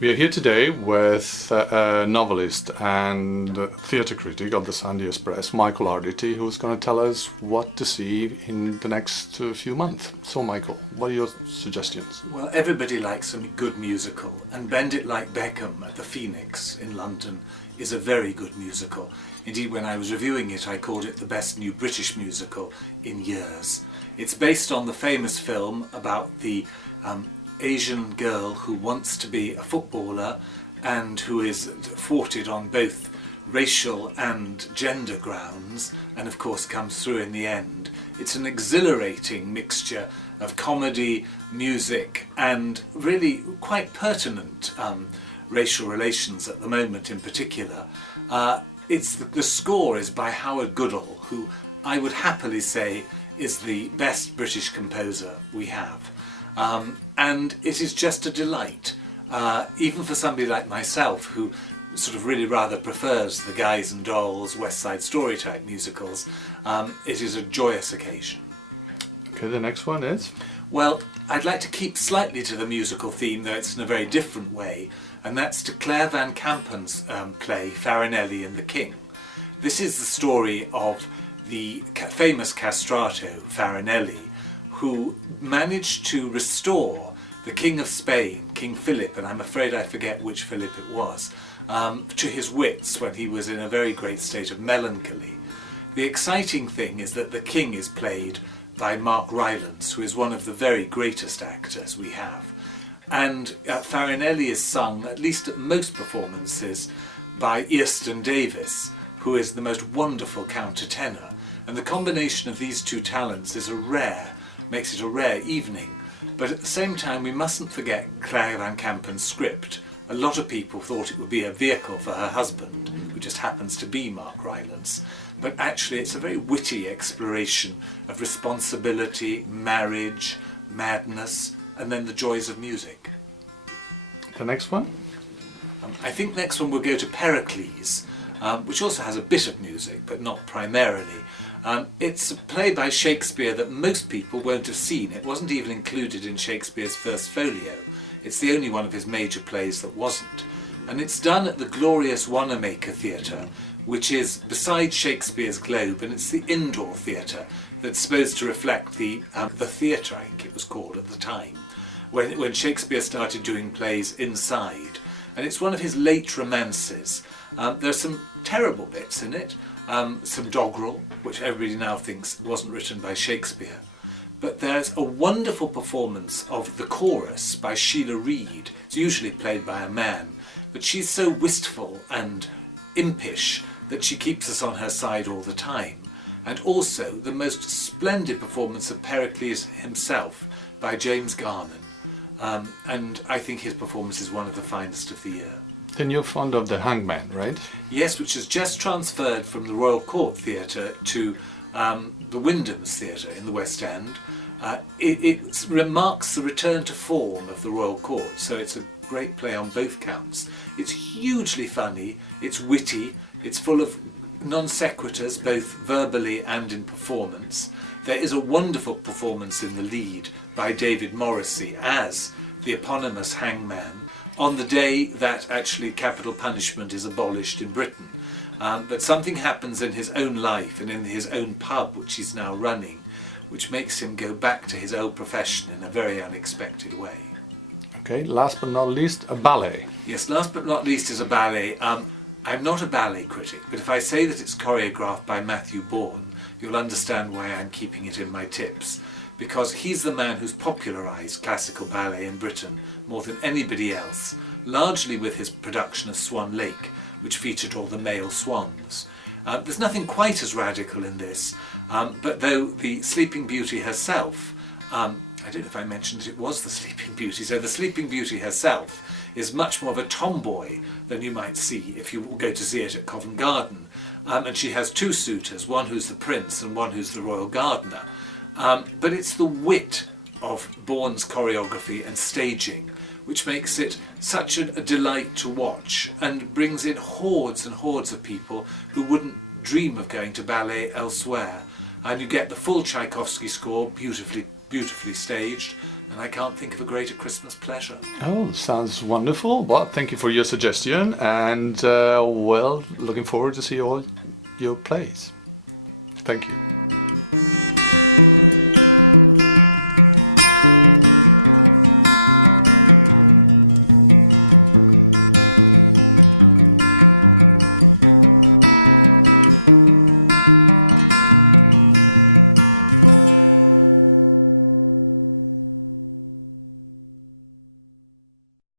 We are here today with a novelist and theatre critic of the Sunday Express, Michael Arditti, who's going to tell us what to see in the next few months. So Michael, what are your suggestions? Well, everybody likes a good musical, and Bend It Like Beckham at the Phoenix in London is a very good musical. Indeed, when I was reviewing it, I called it the best new British musical in years. It's based on the famous film about the Asian girl who wants to be a footballer and who is thwarted on both racial and gender grounds, and of course comes through in the end. It's an exhilarating mixture of comedy, music and really quite pertinent racial relations at the moment in particular. The score is by Howard Goodall, who I would happily say is the best British composer we have. And it is just a delight, even for somebody like myself who sort of really rather prefers the Guys and Dolls, West Side Story type musicals. It is a joyous occasion. Okay, the next one is? Well, I'd like to keep slightly to the musical theme, though it's in a very different way, and that's to Claire Van Kampen's play Farinelli and the King. This is the story of the famous castrato Farinelli, who managed to restore the King of Spain, King Philip, and I'm afraid I forget which Philip it was, to his wits when he was in a very great state of melancholy. The exciting thing is that the King is played by Mark Rylance, who is one of the very greatest actors we have. And Farinelli is sung, at least at most performances, by Easton Davis, who is the most wonderful countertenor. And the combination of these two talents makes it a rare evening. But at the same time, we mustn't forget Claire Van Kampen's script. A lot of people thought it would be a vehicle for her husband, who just happens to be Mark Rylance. But actually it's a very witty exploration of responsibility, marriage, madness, and then the joys of music. The next one? I think next one we'll go to Pericles, which also has a bit of music, but not primarily. It's a play by Shakespeare that most people won't have seen. It wasn't even included in Shakespeare's first folio. It's the only one of his major plays that wasn't. And it's done at the glorious Wanamaker Theatre, which is beside Shakespeare's Globe, and it's the indoor theatre that's supposed to reflect the theatre, I think it was called at the time, when Shakespeare started doing plays inside. And it's one of his late romances. There are some terrible bits in it, some doggerel, which everybody now thinks wasn't written by Shakespeare. But there's a wonderful performance of the chorus by Sheila Reid. It's usually played by a man, but she's so wistful and impish that she keeps us on her side all the time. And also the most splendid performance of Pericles himself by James Garman. And I think his performance is one of the finest of the year. Then you're fond of The Hangman, right? Yes, which has just transferred from the Royal Court Theatre to the Wyndham's Theatre in the West End. It remarks the return to form of the Royal Court, so it's a great play on both counts. It's hugely funny, it's witty, it's full of non sequiturs, both verbally and in performance. There is a wonderful performance in the lead by David Morrissey as the eponymous hangman on the day that actually capital punishment is abolished in Britain. But something happens in his own life and in his own pub, which he's now running, which makes him go back to his old profession in a very unexpected way. Okay, last but not least, a ballet. Yes, last but not least is a ballet. I'm not a ballet critic, but if I say that it's choreographed by Matthew Bourne, you'll understand why I'm keeping it in my tips. Because he's the man who's popularised classical ballet in Britain more than anybody else, largely with his production of Swan Lake, which featured all the male swans. There's nothing quite as radical in this, but though the Sleeping Beauty herself, I don't know if I mentioned that it was the Sleeping Beauty, so the Sleeping Beauty herself is much more of a tomboy than you might see if you go to see it at Covent Garden. And she has two suitors, one who's the prince and one who's the royal gardener. But it's the wit of Bourne's choreography and staging which makes it such a delight to watch and brings in hordes and hordes of people who wouldn't dream of going to ballet elsewhere. And you get the full Tchaikovsky score beautifully beautifully staged, and I can't think of a greater Christmas pleasure. Oh, sounds wonderful. Well, thank you for your suggestion, and well, looking forward to see all your plays. Thank you.